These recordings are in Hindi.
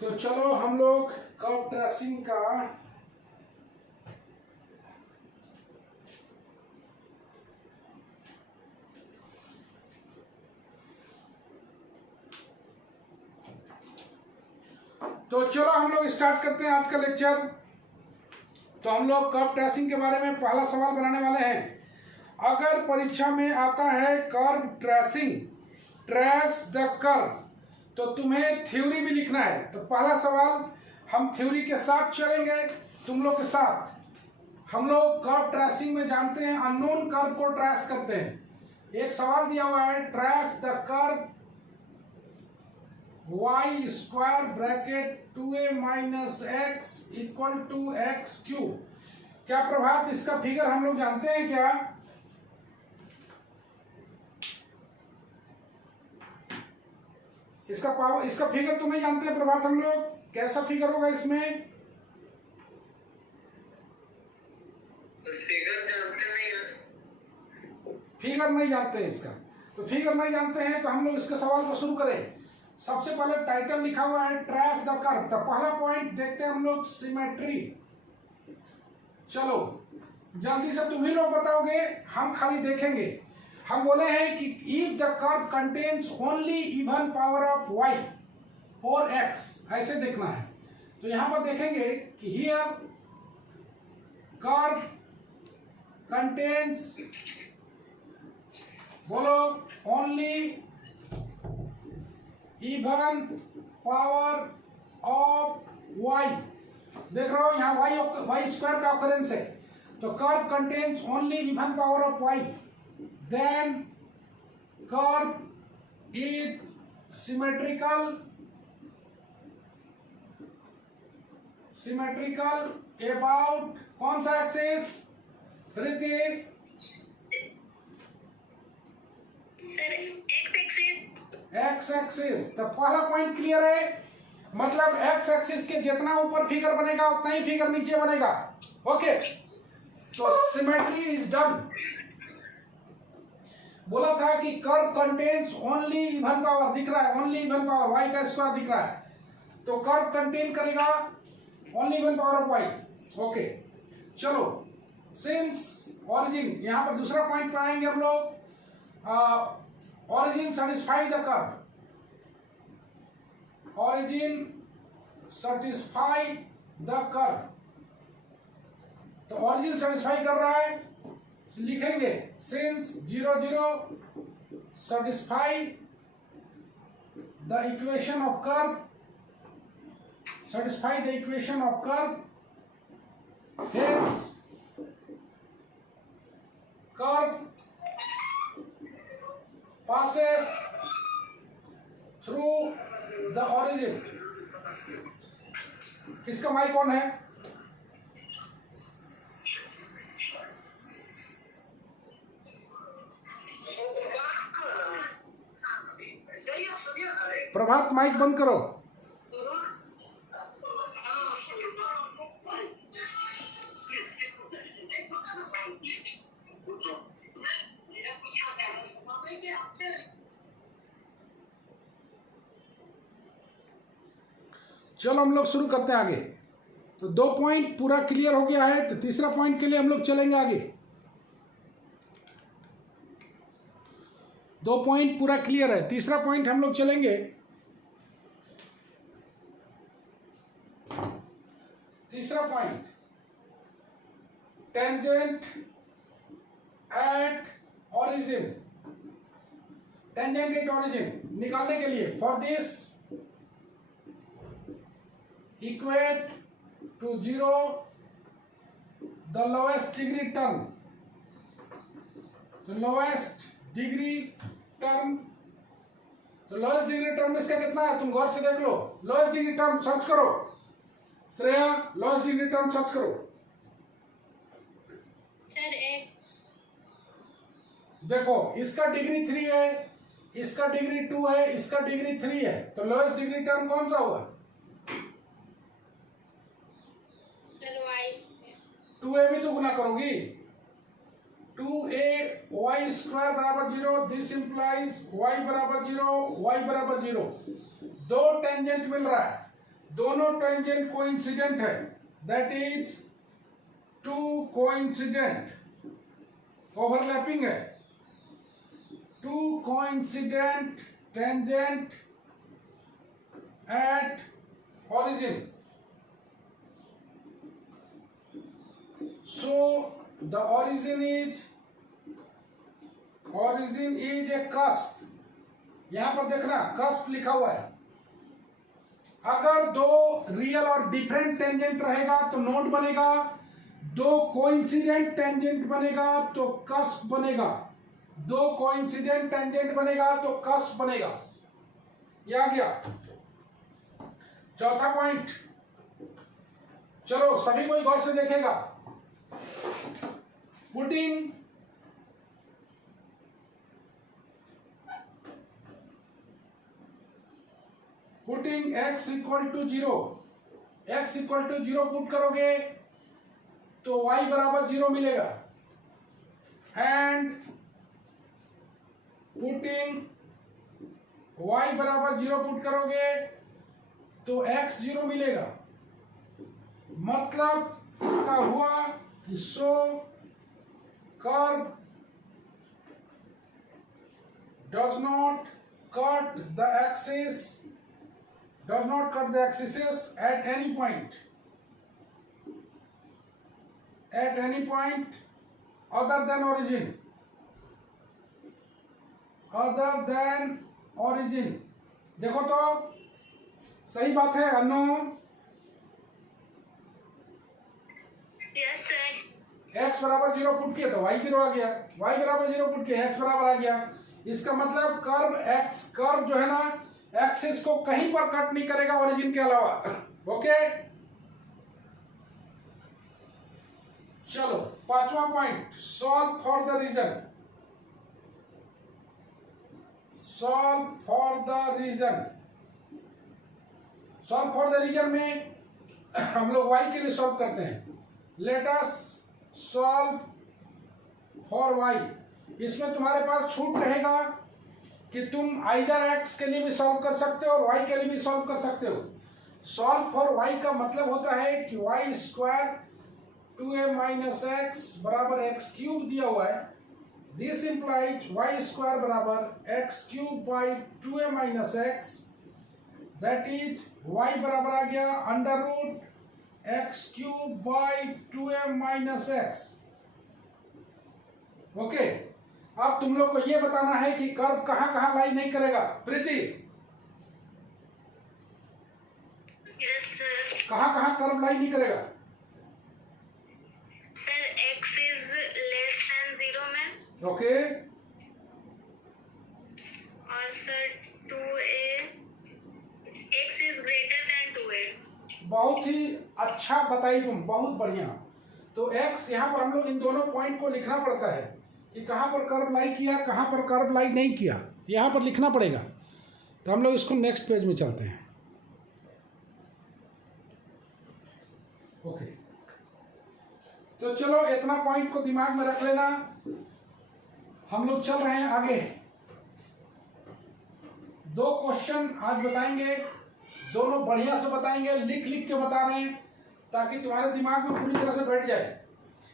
तो चलो हम लोग कर्व ट्रेसिंग का तो चलो हम लोग स्टार्ट करते हैं आज का लेक्चर। तो हम लोग कर्व ट्रेसिंग के बारे में पहला सवाल बनाने वाले हैं। अगर परीक्षा में आता है curve tracing, trace the curve, तो तुम्हें थ्योरी भी लिखना है। तो पहला सवाल हम थ्योरी के साथ चलेंगे तुम लोग के साथ। हम लोग कर्व ट्रेसिंग में जानते हैं अननोन कर्व को ट्रेस करते हैं। एक सवाल दिया हुआ है, trace the curve y square bracket 2a minus x equal to x cube. क्या प्रभात इसका फिगर हम लोग जानते हैं क्या? इसका फिगर तो नहीं जानते हैं प्रभात हम लोग। कैसा फिगर होगा इसमें? फिगर जानते नहीं है। फिगर नहीं जानते हैं इसका। तो फिगर नहीं जानते हैं तो हम लोग इसके सवाल को शुरू करें। सबसे पहले टाइटल लिखा हुआ है ट्रेस द कर्व। तो पहला पॉइंट देखते हैं हम लोग सिमेट्री। चलो जल्दी से तुम ही लोग बताओगे, हम खाली देखेंगे। हम बोले हैं कि if the curve contains only even power of y और x, ऐसे देखना है। तो यहां पर देखेंगे कि हियर कर्व कंटेन्स, बोलो, only even power of y। देख रहे हो यहाँ y स्क्वायर का ऑकरेंस है। तो curve contains only even power of y, then curve is symmetrical about कौन सा एक्सिस? Hrithik x axis. तो पहला पॉइंट क्लियर है, मतलब एक्स एक्सिस के जितना ऊपर फिगर बनेगा उतना ही फिगर नीचे बनेगा। ओके, तो सिमेट्री इज डन। बोला था कि curve contains only even power, दिख रहा है ओनली इवन पावर, वाई का स्क्वायर दिख रहा है। तो कर्व कंटेन करेगा only even power of y. Okay चलो, सिंस ऑरिजिन, यहां पर दूसरा पॉइंट पढ़ाएंगे हम लोग। origin satisfy the curve, origin satisfy the curve। तो origin satisfy कर रहा है, लिखेंगे since 0 0 satisfy the equation of curve, satisfy the equation of curve, hence curve passes through the origin। किसका माइक ऑन है? प्रभात माइक बंद करो। चलो हम लोग शुरू करते हैं आगे। तो 2 पॉइंट पूरा क्लियर हो गया है, तो तीसरा पॉइंट के लिए हम लोग चलेंगे आगे। 2 पॉइंट पूरा क्लियर है, तीसरा पॉइंट हम लोग चलेंगे। तीसरा point, tangent at origin. Tangent at origin निकालने के लिए, for this equate to 0 the lowest degree term। तो lowest degree term, तो lowest degree term इसका कितना है तुम गौर से देख लो। lowest degree term सर्च करो, Shreya lowest degree term search करो। सर देखो इसका डिग्री 3 है, इसका डिग्री 2 है, इसका डिग्री 3 है। तो lowest degree term कौन सा होगा? 2a भी तो गुना करोगी। 2a y स्क्वायर बराबर 0, दिस इंप्लाइज y बराबर 0, y बराबर 0। 2 टेंजेंट मिल रहा है, दोनों टेंजेंट कोइंसिडेंट है, that is two coincident, overlapping है, two coincident tangent at origin. So the origin is a cusp. यहां पर देखना cusp लिखा हुआ है। अगर दो रियल और डिफरेंट टेंजेंट रहेगा तो नोड बनेगा, दो कोइंसिडेंट टेंजेंट बनेगा तो cusp बनेगा, दो कोइंसिडेंट टेंजेंट बनेगा तो cusp बनेगा। ये आ गया चौथा पॉइंट। चलो सभी कोई गौर से देखेगा। Putting x equal to 0, x equal to 0 put करोगे तो y बराबर 0 मिलेगा, एंड पुटिंग y बराबर 0 पुट करोगे तो x 0 मिलेगा। मतलब इसका हुआ कि सो curve does not cut the axis at any point other than origin। देखो तो सही बात है अनु? Yes sir. x बराबर 0 पुट किया तो y 0 आ गया, y बराबर 0 पुट किया x बराबर आ गया। इसका मतलब कर्व जो है ना एक्सिस को कहीं पर कट नहीं करेगा ओरिजिन के अलावा। ओके चलो पांचवा point, solve for the region. Solve for the region में हम लोग y के लिए सॉल्व करते हैं। Let us solve for y। इसमें तुम्हारे पास छूट रहेगा कि तुम आइदर x के लिए भी सॉल्व कर सकते हो और y के लिए भी सॉल्व कर सकते हो। सॉल्व फॉर y का मतलब होता है कि y square 2a minus x बराबर एक्स क्यूब दिया हुआ है। दिस इंप्लाइज y स्क्वायर बराबर x cube by 2a minus x, that is y बराबर आ गया under root x cube by 2a minus x. Okay अब तुम लोग को ये बताना है कि कर्व कहां कहां लाई नहीं करेगा। प्रीति यस सर। कहां कहां कर्व लाई नहीं करेगा? Sir x is less than 0 में। ओके और sir 2a, x is greater than 2a। बहुत ही अच्छा बताई तुम, बहुत बढ़िया। तो x यहाँ पर हम लोग इन दोनों पॉइंट को लिखना पड़ता है कि कहाँ पर कर्व लाई किया, कहाँ पर कर्व लाई नहीं किया, यहाँ पर लिखना पड़ेगा। तो हम लोग इसको नेक्स्ट पेज में चलते हैं। ओके तो चलो इतना पॉइंट को दिमाग में रख लेना। हम लोग चल रहे हैं आगे। दो क्वेश्चन आज बताएंगे, दोनों बढ़िया से बताएंगे, लिख लिख के बता रहे हैं ताकि तुम्हारे दिमाग में पूरी तरह से बैठ जाए।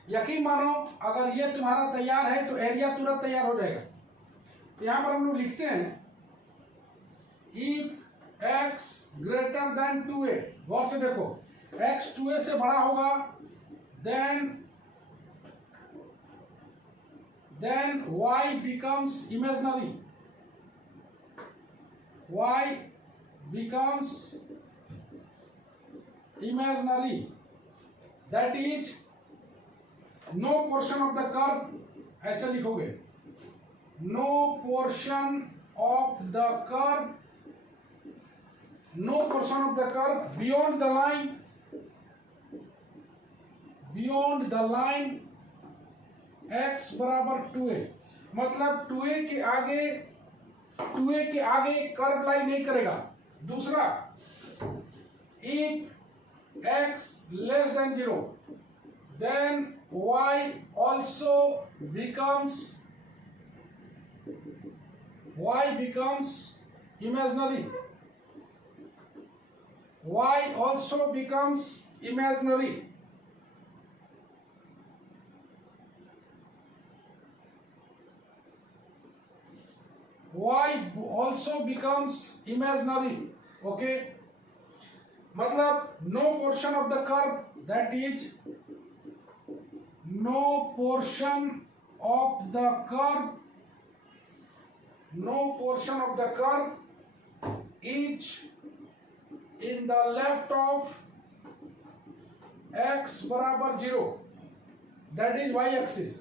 यकीन मानो अगर ये तुम्हारा तैयार है तो एरिया तुरंत तैयार हो जाएगा। यहां पर हम लोग लिखते हैं if x greater then 2a, गौर से देखो, x 2a से बड़ा होगा then y becomes imaginary, y becomes imaginary, that is no portion of the curve, ऐसे लिखोगे, no portion of the curve beyond the line x बराबर 2a। मतलब 2a के आगे कर्व लाई नहीं करेगा। दूसरा if x less than 0 then y also becomes imaginary, y also becomes imaginary. Y also becomes imaginary. Okay, मतलब no portion of the curve, that is no portion of the curve, no portion of the curve is in the left of x बराबर 0, that is y axis.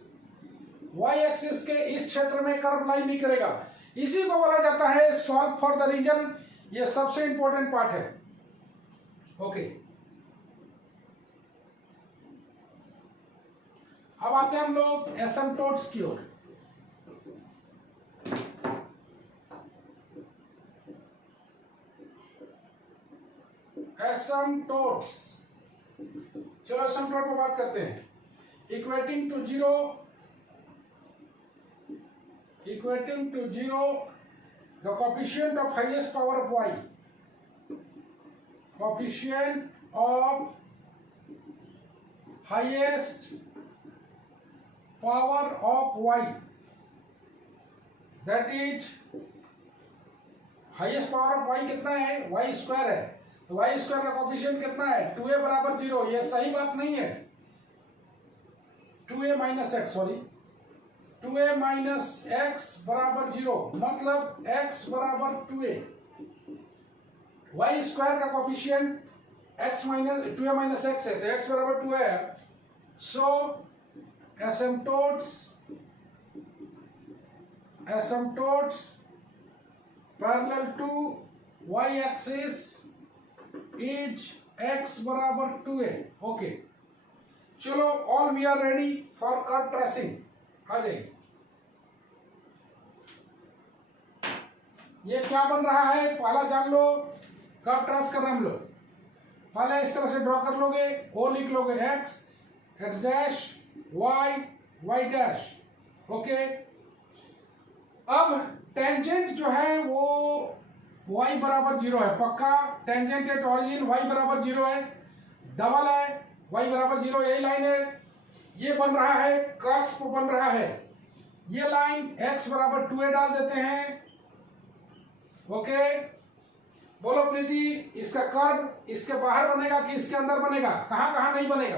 y axis के इस क्षेत्र में कर्व लाई नहीं करेगा. इसी को बोला जाता है सॉल्व फॉर द रीजन. ये सबसे इंपॉर्टेंट पार्ट है. ओके, अब आते हैं हम लोग एसिम्पटोट्स की ओर. एसिम्पटोट्स, चलो एसिम्पटोट पर बात करते हैं. Equating to zero, equating to 0 the coefficient of highest power of y, coefficient of highest power of y, that is highest power of y कितना है, y स्क्वायर है. तो y स्क्वायर का कोफिशिएंट कितना है, 2a बराबर 0. ये सही बात नहीं है. 2a minus x, sorry 2a minus x बराबर 0, मतलब x बराबर 2a. y स्क्वायर का coefficient x minus 2a minus x है, तो x बराबर 2a है. सो asymptotes parallel to y axis is x बराबर 2a. ओके, चलो all we are ready for curve tracing. आ जाइए. ये क्या बन रहा है पहला जान लो. कर्व ट्रेस कर रहे हैं हम लोग. पहले इस तरह से ड्रॉ कर लोगे. ओ लिख लोगे x, x dash, y, y dash. Okay, अब टेंजेंट जो है वो y बराबर 0 है. पक्का टेंजेंट एट ऑरिजिन y बराबर 0 है. डबल है, y बराबर 0, यही लाइन है. ये बन रहा है कस्प बन रहा है. ये लाइन x बराबर 2a डाल देते हैं. ओके, बोलो प्रीति, इसका कर्व इसके बाहर बनेगा कि इसके अंदर बनेगा, कहां कहां नहीं बनेगा?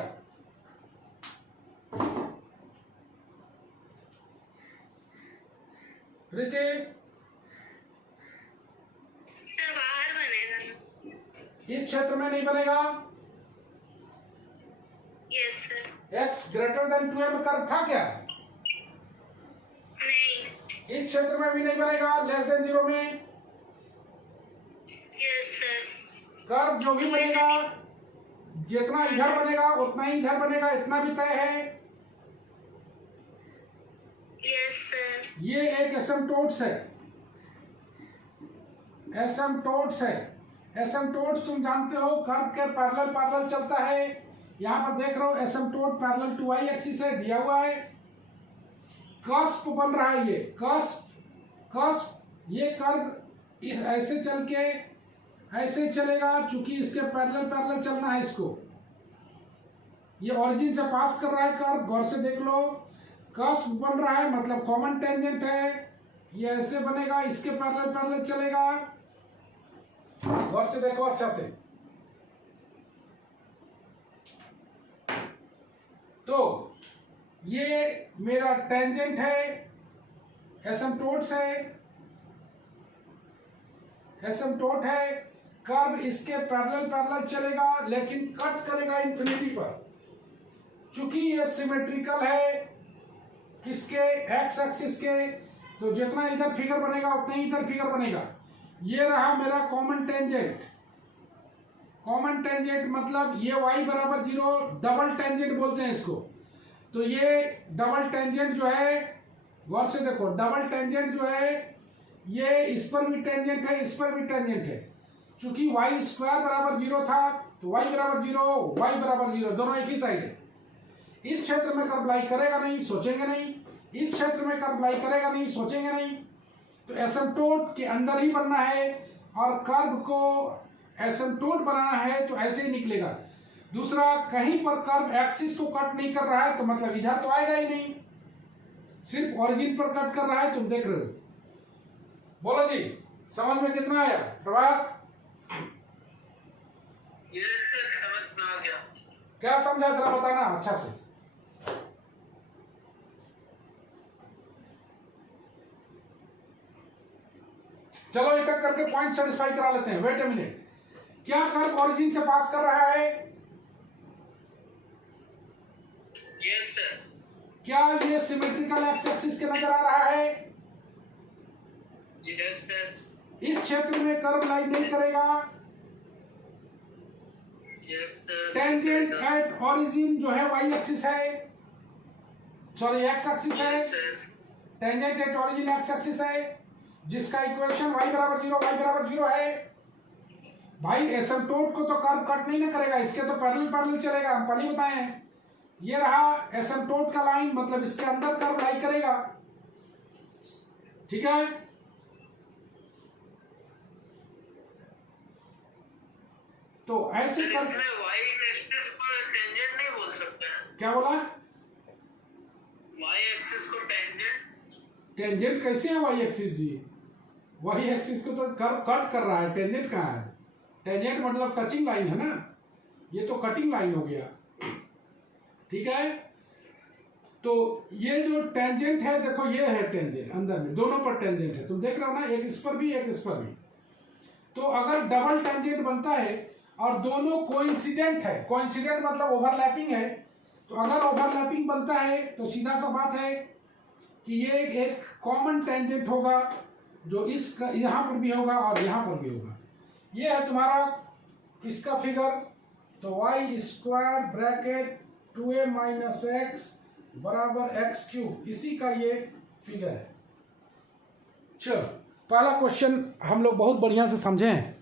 प्रीति, सर बाहर बनेगा. इस क्षेत्र में नहीं बनेगा. Yes sir. x greater then 2a में कर्व था क्या? नहीं. इस क्षेत्र में भी नहीं बनेगा. लेस देन 0 में यस सर. कर्व जो भी बनेगा, जितना इधर बनेगा उतना ही इधर बनेगा, इतना भी तय है. Yes sir. ये एक एसिम्पटोट्स है. एसिम्पटोट्स है. एसिम्पटोट्स तुम जानते हो कर्व के पैरेलल पैरेलल चलता है. यहां पर देख रहे हो एसिम्पटोट पैरेलल टू y एक्सिस है, दिया हुआ है. कस्प बन रहा है. ये कस्प ये कर्व इस ऐसे चल के ऐसे चलेगा, चूंकि इसके पैरेलल पैरेलल चलना है इसको. ये ओरिजिन से पास कर रहा है कर्व. गौर से देख लो, कस्प बन रहा है मतलब कॉमन टेंजेंट है. ये ऐसे बनेगा, इसके पैरेलल पैरेलल चलेगा. गौर से देखो अच्छा से. तो ये मेरा टेंजेंट है, एसिम्पटोट्स है, एसिम्पटोट है. कर्व इसके पैरेलल पैरेलल चलेगा लेकिन कट करेगा इंफिनिटी पर. चूंकि ये सिमेट्रिकल है किसके, एक्स एक्सिस के, तो जितना इधर फिगर बनेगा उतना ही इधर फिगर बनेगा. ये रहा मेरा कॉमन टेंजेंट. कॉमन टेंजेंट मतलब ये y बराबर 0, डबल टेंजेंट बोलते हैं इसको. तो ये डबल टेंजेंट जो है, गौर से देखो, डबल टेंजेंट जो है ये इस पर भी टेंजेंट है, इस पर भी टेंजेंट है. चूंकि y स्क्वायर बराबर 0 था तो y बराबर 0, y बराबर 0, दोनों एक ही साइड है. इस क्षेत्र में कर्व लाई करेगा नहीं, सोचेंगे नहीं. इस क्षेत्र में कर्व लाई करेगा नहीं, सोचेंगे नहीं. तो एसिम्पटोट के अंदर ही बनना है और कर्व को एसिम्प्टोट बनाना है तो ऐसे ही निकलेगा। दूसरा, कहीं पर कर्व एक्सिस को कट नहीं कर रहा है तो मतलब इधर तो आएगा ही नहीं, सिर्फ ओरिजिन पर कट कर रहा है। तुम देख रहे हो। बोलो जी, समझ में कितना आया प्रभात? यस सर, समझ में आ गया। क्या समझा जरा बताना अच्छा से। चलो एक एक करके पॉइंट सेटिस्फाई करा लेते हैं। वेट अ मिनट, क्या कर्व ओरिजिन से पास कर रहा है? Yes sir. क्या ये सिमेट्रिकल एक्स एक्सिस के नजर आ रहा है? Yes sir. इस क्षेत्र में कर्व लाइन नहीं करेगा। Yes sir. Tangent at origin जो है वाई एक्सिस है, सॉरी एक्स एक्सिस है। Yes sir. Tangent at origin x axis है, जिसका इक्वेशन y बराबर 0 y बराबर 0 है। भाई एसिम्प्टोट को तो कर्व कट नहीं ना करेगा, इसके तो पैरेलल पैरेलल चलेगा, हम पहले बताए हैं। ये रहा एसिम्प्टोट का लाइन, मतलब इसके अंदर कर्व लाई करेगा। ठीक है, तो ऐसे सर कर इसमें y एक्सिस को टेंजेंट नहीं बोल सकते हैं? क्या बोला? y एक्सिस को टेंजेंट? टेंजेंट कैसे है वाई एक्सिस जी? वाई एक्सिस को तो कर्व कट कर रहा है, टेंजेंट कहाँ है? टेंजेंट मतलब टचिंग लाइन है ना, ये तो कटिंग लाइन हो गया। ठीक है, तो ये जो टेंजेंट है, देखो ये है टेंजेंट, अंदर में दोनों पर टेंजेंट है, तुम देख रहे हो ना, एक इस पर भी एक इस पर भी। तो अगर डबल टेंजेंट बनता है और दोनों कोइंसिडेंट है, कोइंसिडेंट मतलब ओवरलैपिंग है, तो अगर ओवरलैपिंग बनता है तो सीधा सा बात है कि ये एक कॉमन टेंजेंट होगा जो इस यहाँ पर भी होगा और यहाँ पर भी होगा। ये है तुम्हारा किसका फिगर? तो y square bracket 2a minus x बराबर एक्स क्यूब, इसी का ये फिगर है। चलो पहला क्वेश्चन हम लोग बहुत बढ़िया से समझे हैं।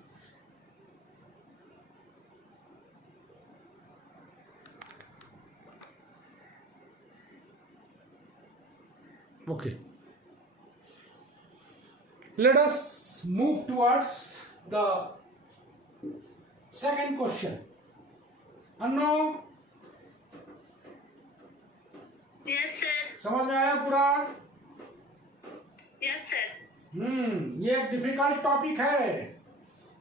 Okay, let us move towards the second question. अन्नो, यस सर। समझ में आया पूरा? Yes sir. ये एक डिफिकल्ट टॉपिक है,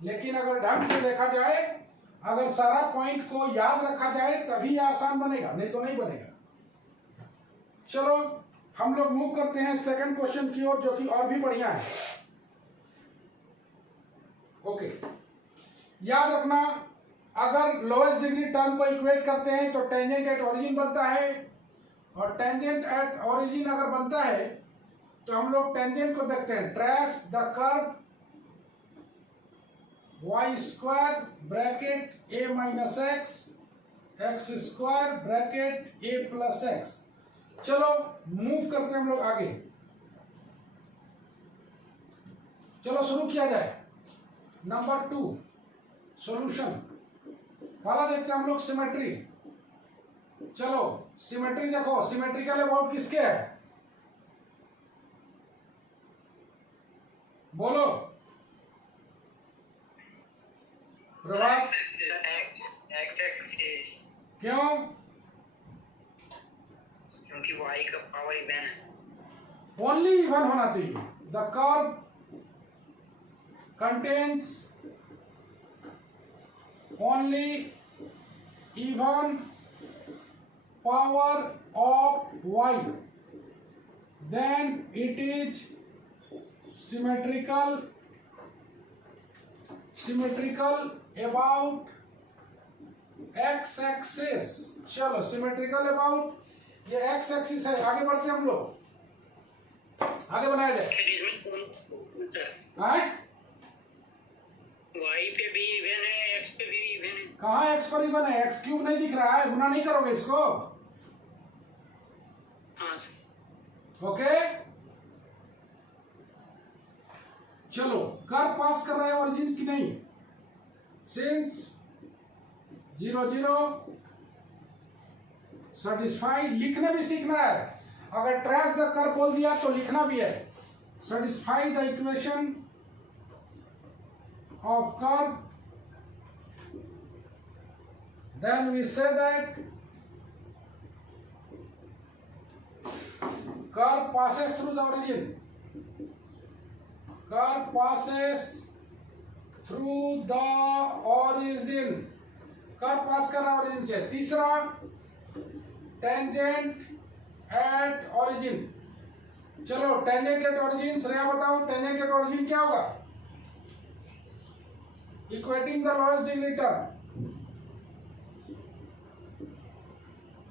लेकिन अगर ढंग से देखा जाए, अगर सारा पॉइंट को याद रखा जाए तभी आसान बनेगा, नहीं तो नहीं बनेगा। चलो हम लोग मूव करते हैं सेकंड क्वेश्चन की ओर, जो कि और भी बढ़िया है। ओके, याद रखना, अगर लोएस्ट डिग्री टर्म को इक्वेट करते हैं तो टेंजेंट एट ओरिजिन बनता है, और टेंजेंट एट ओरिजिन अगर बनता है तो हम लोग टेंजेंट को देखते हैं, trace the curve y square bracket a minus x x square bracket a plus x. चलो मूव करते हैं हम लोग आगे। चलो शुरू किया जाए। Number 2 solution. पहला देखते हैं हम लोग सिमेट्री। चलो सिमेट्री देखो, सिमेट्रिकल अबाउट किसके है? बोलो प्रभात। X axis. क्यों? क्योंकि y का पावर इवन है। ओनली इवन होना चाहिए। The curve contains only even power of y, then it is symmetrical about x axis। चलो सिमेट्रिकल अबाउट ये x एक्सिस है। आगे बढ़ते हैं हम लोग, आगे बनाया जाए। y पे भी इवन है, x पे भी इवन है। कहाँ x पर इवन है? x क्यूब नहीं दिख रहा है, गुना नहीं करोगे इसको? हाँ। ओके, चलो कर्व पास कर रहे हैं ओरिजिन की नहीं, सिंस 0 0 सेटिस्फाइड। लिखने भी सीखना है, अगर ट्रेस द कर्व बोल दिया तो लिखना भी है। Satisfy the equation of curve then we say that curve passes through the origin. Curve passes through the origin. Curve pass कर रहा है origin से. तीसरा, tangent at origin. चलो tangent at origin, श्रेया बताओ tangent at origin क्या होगा? Equating the lowest degree term.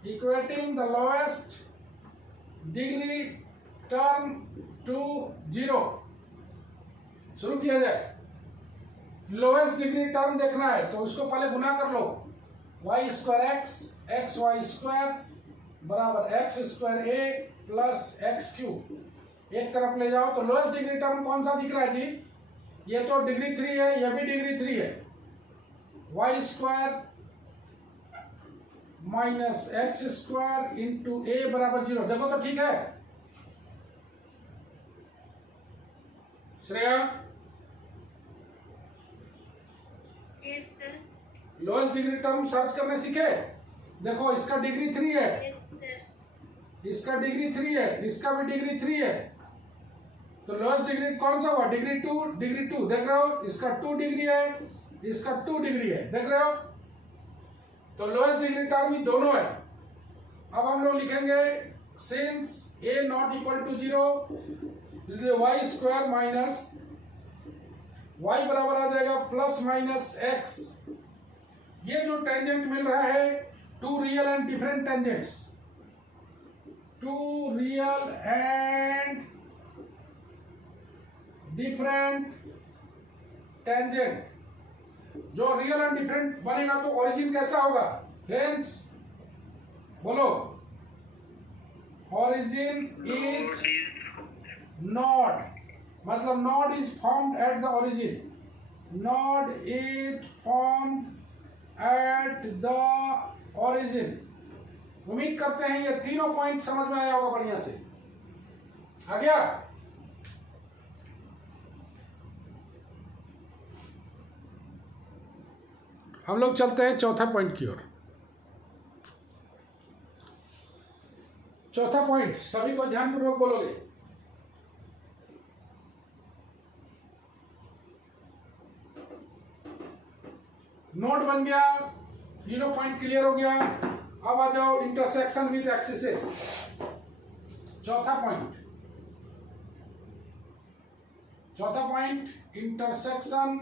Equating the lowest degree term to 0. शुरू किया जाए. लोएस्ट डिग्री टर्म देखना है तो उसको पहले गुना कर लो. Y square x x y square बराबर x square a plus x cube. एक तरफ ले जाओ तो लोएस्ट डिग्री टर्म कौन सा दिख रहा है जी? ये तो डिग्री 3 है, ये भी डिग्री 3 है. Y square minus x square into a बराबर 0. देखो तो ठीक है Shreya? Lowest degree term search करने सीखे. देखो इसका डिग्री 3 है, इसका डिग्री 3 है, इसका भी डिग्री 3 है. तो लोएस्ट डिग्री कौन सा हुआ? डिग्री 2. डिग्री 2 देख रहे हो, इसका 2 डिग्री है, इसका 2 डिग्री है, देख रहे हो. तो लोएस्ट डिग्री टर्म ही दोनों है. अब हम लोग लिखेंगे since a not equal to 0, इसलिए वाई स्क्वायर माइनस y बराबर आ जाएगा प्लस माइनस एक्स. ये जो टेंजेंट मिल रहा है, two real and different tangents, two real and different tangent. जो रियल एंड डिफरेंट बनेगा तो ओरिजिन कैसा होगा फ्रेंड्स? बोलो. ओरिजिन इज नॉट, मतलब node is formed at the origin. Node is formed at the origin. उम्मीद करते हैं ये तीनों पॉइंट समझ में आया होगा बढ़िया से. आ गया? हम लोग चलते हैं चौथा पॉइंट की ओर. चौथा पॉइंट सभी को ध्यानपूर्वक बोलोगे. नोट बन गया, तीनों पॉइंट क्लियर हो गया. अब आ जाओ इंटरसेक्शन विद एक्सिसेस. चौथा पॉइंट, चौथा point intersection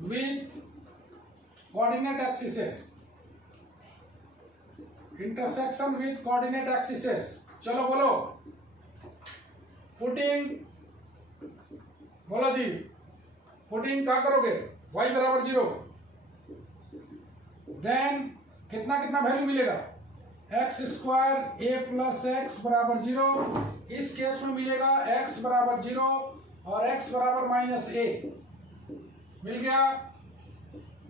with coordinate axes. Intersection with coordinate axes. चलो बोलो. पुटिंग, बोलो जी. पुटिंग क्या करोगे? y बराबर 0. देन कितना कितना वैल्यू मिलेगा? X square a plus x बराबर 0. इस केस में मिलेगा x बराबर 0 और x बराबर माइनस ए. मिल गया.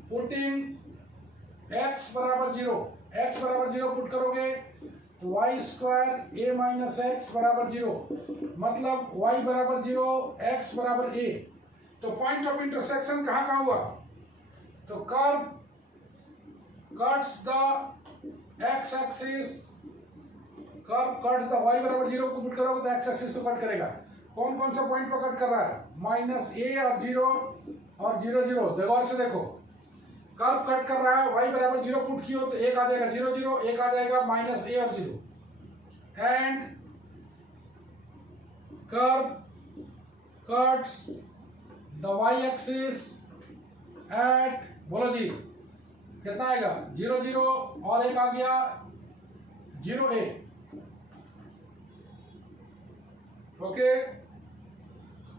पुटिंग x बराबर 0, x बराबर 0 पुट करोगे तो वाई स्क्वायर ए माइनस एक्स बराबर 0, मतलब y बराबर 0 x बराबर a. तो पॉइंट ऑफ इंटरसेक्शन कहाँ कहाँ हुआ? तो curve cuts the x axis, curve cuts the y बराबर 0 को पुट करोगे तो x एक्सिस को कट करेगा. कौन कौन सा पॉइंट पर कट कर रहा है? माइनस a और 0 और 0 0. गौर से देखो, कर्व कट कर रहा है, y बराबर 0 पुट किया तो एक आ जाएगा 0 0, एक आ जाएगा माइनस a और 0. And curve cuts the y axis at, बोलो जी कितना आएगा? 0 0 और एक आ गया 0 a. ओके,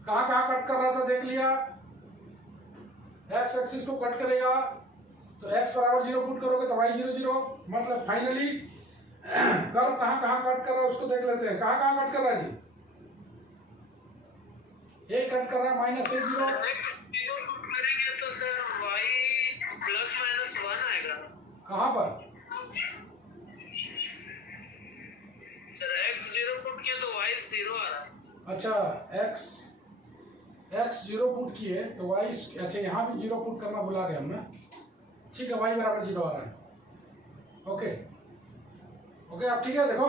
कहाँ कहाँ कट कर रहा था देख लिया. एक्स एक्सिस को कट करेगा तो x बराबर 0 पुट करोगे तो y 0 0, मतलब फाइनली कर्व कहाँ कहाँ कट कर रहा है उसको देख लेते हैं. कहाँ कहाँ कट कर रहा है जी? एक कट कर रहा है माइनस ए 0. करेंगे तो सर y प्लस माइनस 1 आएगा. कहाँ पर? सर x 0 पुट किया तो y 0 आ रहा है. अच्छा, x x 0 पुट किए तो y, अच्छा यहाँ भी 0 पुट करना भुला गया हमने, ठीक है, y बराबर 0 आ रहा है। ओके ओके, अब ठीक है, देखो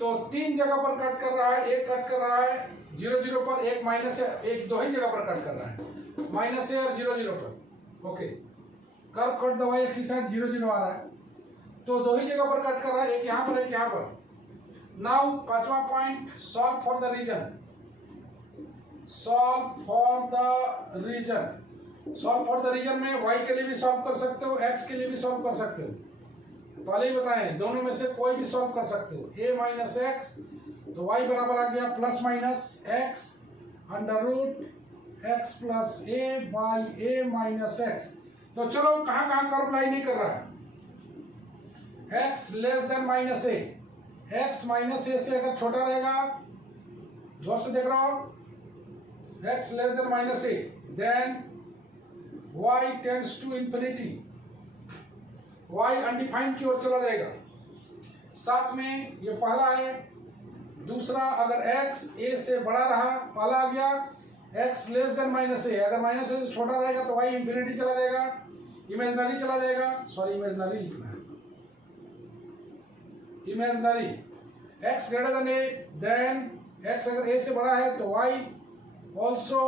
तो 3 जगह पर कट कर रहा है, एक कट कर रहा है 0 0 पर, एक माइनस है, एक 2 ही जगह पर कट कर रहा है, माइनस है और 0 0 पर। Okay, curve cut the y axis side 0 0 आ रहा है, तो 2 ही जगह पर कट कर रहा है, एक यहाँ पर एक यहाँ पर। नाउ पांचवा point, solve for the region, solve for the region. Solve for the region में y के लिए भी सॉल्व कर सकते हो, x के लिए भी सॉल्व कर सकते हो, पहले ही बताएं दोनों में से कोई भी सॉल्व कर सकते हो। a माइनस एक्स, तो y बराबर आ गया plus minus x under root x plus a by a minus x. तो चलो कहाँ कहाँ कर्व लाई नहीं कर रहा है, x लेस देन माइनस ए, x माइनस ए से अगर छोटा रहेगा, जोर से देख रहा हो, x less than minus a, then y tends to infinity, y undefined की ओर चला जाएगा। साथ में ये पहला है, दूसरा अगर x a से बड़ा रहा, पहला आ गया x लेस देन माइनस ए, अगर माइनस ए से छोटा रहेगा तो y इंफिनिटी चला जाएगा, इमेजिनरी चला जाएगा, सॉरी इमेजिनरी लिखना है, imaginary. x greater than a, then x अगर a से बड़ा है तो y also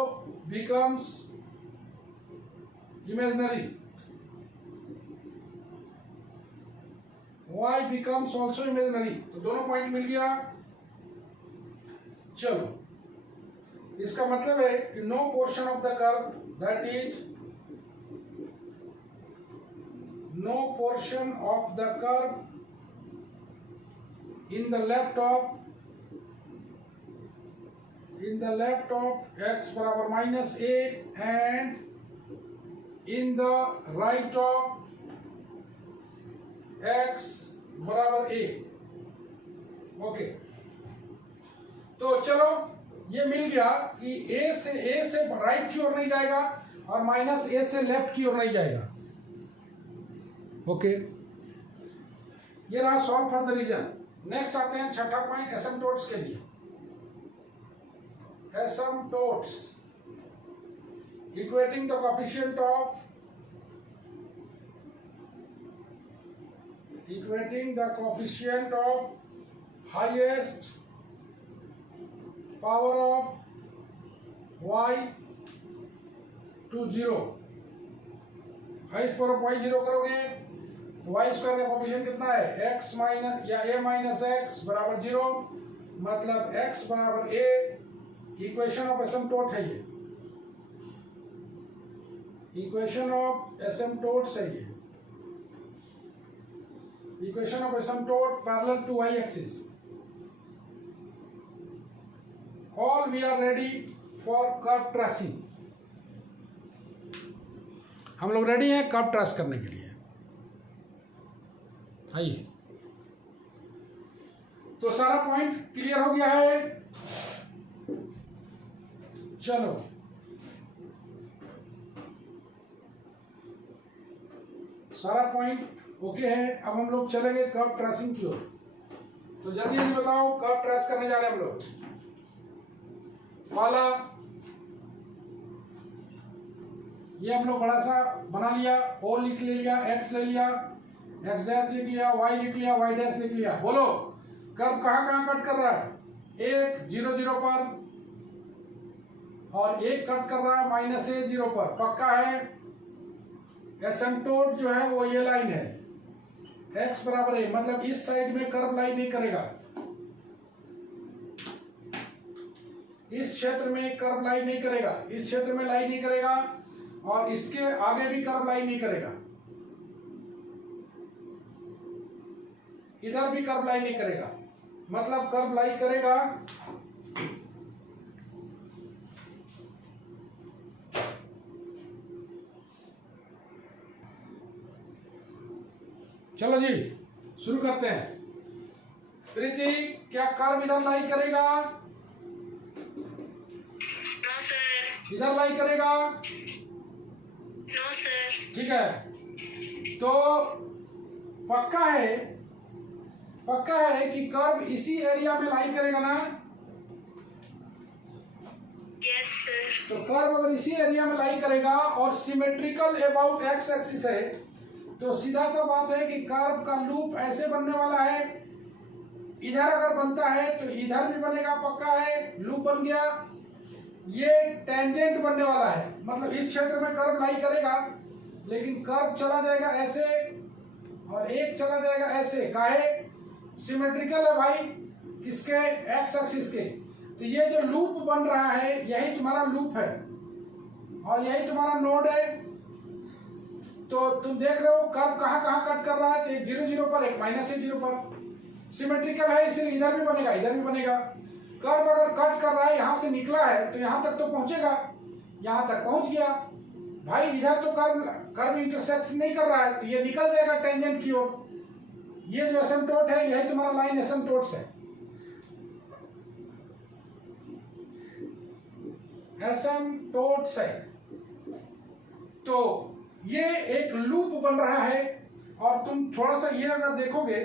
becomes imaginary, y becomes also imaginary। तो दोनों पॉइंट मिल गया। चलो इसका मतलब है कि no portion of the curve, that is no portion of the curve in the left of x बराबर minus a and in the right of x बराबर a। ओके, तो चलो ये मिल गया कि a से राइट की ओर नहीं जाएगा और माइनस a से लेफ्ट की ओर नहीं जाएगा। ओके, ये रहा solve for the region. Next आते हैं छठा पॉइंट, एसिम्पटोट्स के लिए। Asymptotes, equating the coefficient of highest power of y to 0। Highest power of y 0 करोगे तो y स्क्वायर का कोएफिशिएंट कितना है, x माइनस या a माइनस एक्स बराबर 0, मतलब x बराबर a। इक्वेशन ऑफ एसिम्पटोट है ये, इक्वेशन ऑफ एसिम्पटोट्स है ये, equation of asymptote parallel to y axis. All we are ready for curve tracing, हम लोग रेडी हैं कर्व ट्रेस करने के लिए। आइए, तो सारा पॉइंट क्लियर हो गया है। चलो सारा पॉइंट ओके है, अब हम लोग चलेंगे कर्व ट्रेसिंग की ओर। तो जल्दी जल्दी बताओ, कर्व ट्रेस करने जा रहे हैं हम लोग। पहला ये हम लोग बड़ा सा बना लिया, ओ लिख लिया, एक्स ले लिया, एक्स डैश लिख लिया, वाई लिख लिया, वाई डैश लिख लिया। बोलो कर्व कहाँ कहाँ कट कर रहा है, एक 0 0 पर और एक कट कर रहा है माइनस ए 0 पर, पक्का है। एसिम्पटोट जो है वो ये लाइन है, x बराबर है, मतलब इस साइड में कर्व लाई नहीं करेगा, इस क्षेत्र में कर्व लाई नहीं करेगा, इस क्षेत्र में लाई नहीं करेगा और इसके आगे भी कर्व लाई नहीं करेगा, इधर भी कर्व लाई नहीं करेगा, मतलब कर्व लाई करेगा चलो जी शुरू करते हैं। प्रीति, क्या कर्व इधर लाई करेगा? No sir. इधर लाई करेगा? No sir. ठीक है, तो पक्का है कि कर्व इसी एरिया में लाई करेगा ना? Yes, sir. तो कर्व अगर इसी एरिया में लाई करेगा और सिमेट्रिकल अबाउट एक्स एक्सिस है, तो सीधा सा बात है कि कर्व का लूप ऐसे बनने वाला है। इधर अगर बनता है तो इधर भी बनेगा, पक्का है, लूप बन गया। ये टेंजेंट बनने वाला है, मतलब इस क्षेत्र में कर्व लाई करेगा, लेकिन कर्व चला जाएगा ऐसे और एक चला जाएगा ऐसे। काहे? सिमेट्रिकल है भाई, किसके? एक्स एक्सिस के। तो ये जो लूप बन रहा है यही तुम्हारा लूप है और यही तुम्हारा नोड है। तो तुम देख रहे हो कर्व कहाँ कहाँ कट कर रहा है, तो एक 0 0 पर, एक -0 पर। सिमेट्रिकल है इसलिए इधर भी बनेगा, इधर भी बनेगा। कर्व अगर कट कर रहा है, यहाँ से निकला है तो यहाँ तक तो पहुंचेगा, यहाँ तक पहुंच गया भाई। इधर तो कर्व इंटरसेक्ट नहीं कर रहा है, तो ये निकल जाएगा टेंजेंट की ओर। ये जो एसिम्पटोट है यही तुम्हारा लाइन एसिम्पटोट्स है। एसिम्पटोट्स है। तो ये एक लूप बन रहा है और तुम थोड़ा सा ये अगर देखोगे,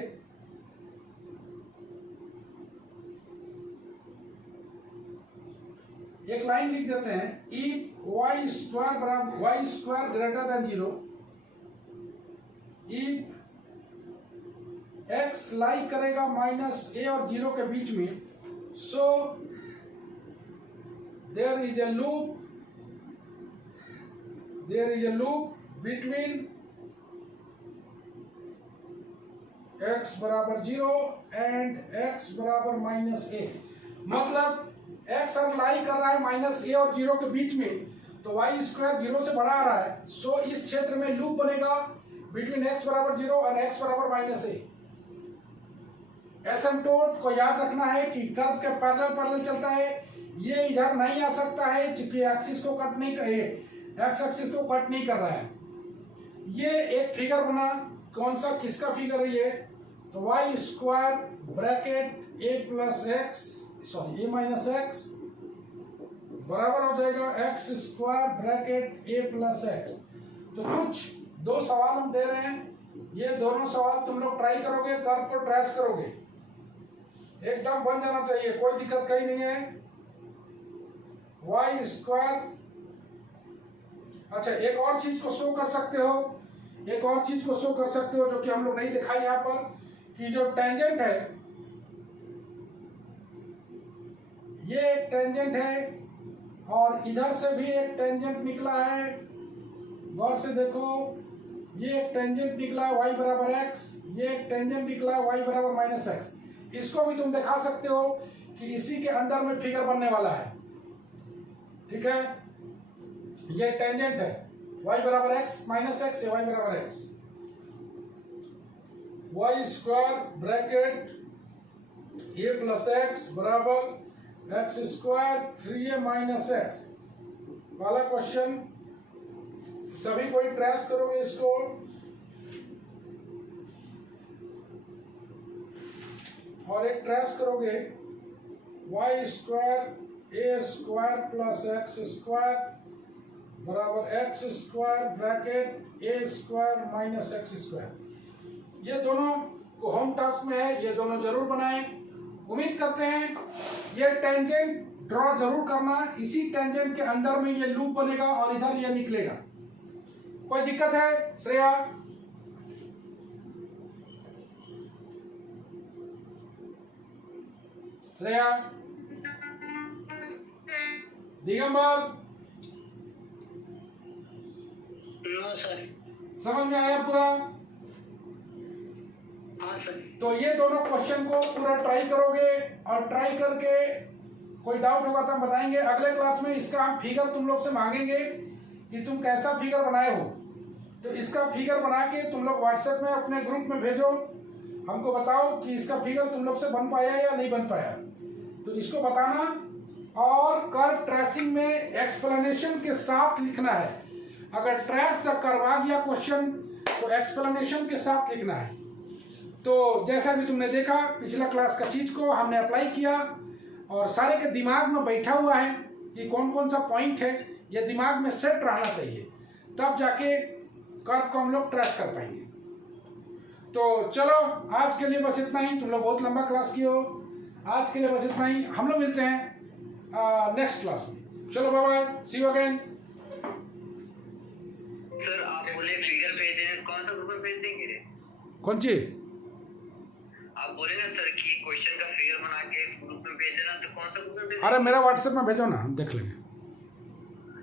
एक लाइन लिख देते हैं, इफ वाई स्क्वायर बराबर y square greater than 0, if x lie करेगा -a और 0 के बीच में, so there is a loop, there is a loop between x बराबर 0 एंड x बराबर -a। मतलब x अगर लाई कर रहा है -a और 0 के बीच में, तो वाई स्क्वायर 0 से बड़ा आ रहा है। सो इस क्षेत्र में लूप बनेगा बिटवीन x बराबर 0 और x बराबर -a। एसिम्पटोट को याद रखना है कि कर्व के पैरेलल चलता है। ये इधर नहीं आ सकता है क्योंकि एक्सिस को कट नहीं कर, एक्स एक्सिस को कट नहीं कर रहा है। ये एक फिगर बना, कौन सा, किसका फिगर है ये? तो y square bracket a plus x, sorry a minus x बराबर हो जाएगा x square bracket a plus x. तो कुछ दो सवाल हम दे रहे हैं, ये दोनों सवाल तुम लोग ट्राई करोगे, कर्व को ट्रेस करोगे, एकदम बन जाना चाहिए, कोई दिक्कत कहीं नहीं है। वाई स्क्वायर, अच्छा एक और चीज को शो कर सकते हो, एक और चीज को शो कर सकते हो जो कि हम लोग नहीं दिखाई यहाँ पर, कि जो टेंजेंट है, ये एक टेंजेंट है और इधर से भी एक टेंजेंट निकला है। गौर से देखो, ये एक टेंजेंट निकला है y बराबर x, ये एक टेंजेंट निकला है y बराबर -x। इसको भी तुम दिखा सकते हो कि इसी के अंदर में फिगर बनने वाला है, ठीक है। ये टेंजेंट है, y बराबर x -x है, y बराबर x, y square bracket a plus x बराबर x square 3a minus x वाला क्वेश्चन। सभी कोई ट्रेस करोगे इसको, और एक ट्रेस करोगे y square a square plus x square बराबर x square bracket a square minus x square. ये दोनों को होम टास्क में है, ये दोनों जरूर बनाएं। उम्मीद करते हैं ये टेंजेंट ड्रॉ जरूर करना, इसी टेंजेंट के अंदर में ये लूप बनेगा और इधर ये निकलेगा। कोई दिक्कत है श्रेया? Shreya, Digambar, no sir. समझ में आया पूरा? हाँ सर। तो ये दोनों क्वेश्चन को पूरा ट्राई करोगे और ट्राई करके कोई डाउट होगा तो हम बताएंगे। अगले क्लास में इसका हम फिगर तुम लोग से मांगेंगे कि तुम कैसा फिगर बनाए हो, तो इसका फिगर बना के तुम लोग व्हाट्सएप में अपने ग्रुप में भेजो, हमको बताओ कि इसका फिगर तुम लोग से बन पाया या नहीं बन पाया। तो इसको बताना और कर्व ट्रेसिंग में एक्सप्लेनेशन के साथ लिखना है। अगर ट्रेस द कर्व आ गया क्वेश्चन तो एक्सप्लेनेशन के साथ लिखना है। तो जैसा भी तुमने देखा पिछला क्लास का चीज को हमने अप्लाई किया और सारे के दिमाग में बैठा हुआ है कि कौन कौन सा पॉइंट है, ये दिमाग में सेट रहना चाहिए, तब जाके कर्व को हम लोग ट्रेस कर पाएंगे। तो चलो आज के लिए बस इतना ही, तुम लोग बहुत लंबा क्लास किए हो, आज के लिए बस इतना ही। हम लोग मिलते हैं नेक्स्ट क्लास में। चलो bye bye, see you again. Sir आप बोले फिगर भेज दें, कौन सा ग्रुप में भेज देंगे? कौन सी? आप बोले ना सर कि क्वेश्चन का फिगर बना के ग्रुप में भेज देना, तो कौन सा ग्रुप में भेज अरे मेरा व्हाट्सएप में भेजो ना, हम देख लेंगे।